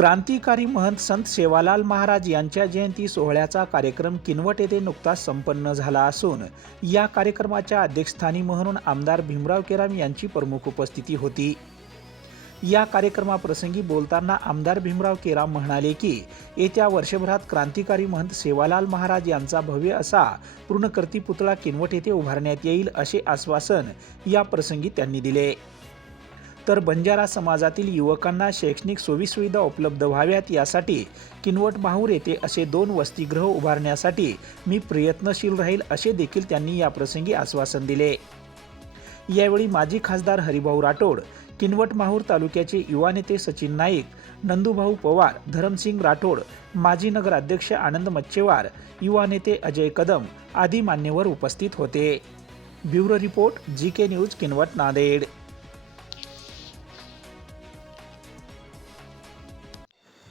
क्रांतिकारी महंत संत सेवालाल महाराज यांच्या जयंती सोहळ्याचा कार्यक्रम किनवट येथे नुकताच संपन्न झाला असून या कार्यक्रमाच्या अध्यक्षस्थानी म्हणून आमदार भीमराव केराम यांची प्रमुख उपस्थिती होती. या कार्यक्रमाप्रसंगी बोलताना आमदार भीमराव केराम म्हणाले की येत्या वर्षभरात क्रांतिकारी महंत सेवालाल महाराज यांचा भव्य असा पूर्णकर्ती पुतळा किनवट येथे उभारण्यात येईल असे आश्वासन या प्रसंगी त्यांनी दिले. तर बंजारा समाजातील युवकांना शैक्षणिक सोयीसुविधा उपलब्ध व्हाव्यात यासाठी किनवट माहूर येथे असे दोन वसतिगृह उभारण्यासाठी मी प्रयत्नशील राहील असे देखील त्यांनी या प्रसंगी आश्वासन दिले. यावेळी माजी खासदार हरिभाऊ राठोड किनवट माहूर तालुक्याचे युवा नेते सचिन नाईक नंदूभाऊ पवार धरमसिंग राठोड माजी नगराध्यक्ष आनंद मच्छेवार युवा नेते अजय कदम आदी मान्यवर उपस्थित होते. Bureau report G K news Kinwat Nanded.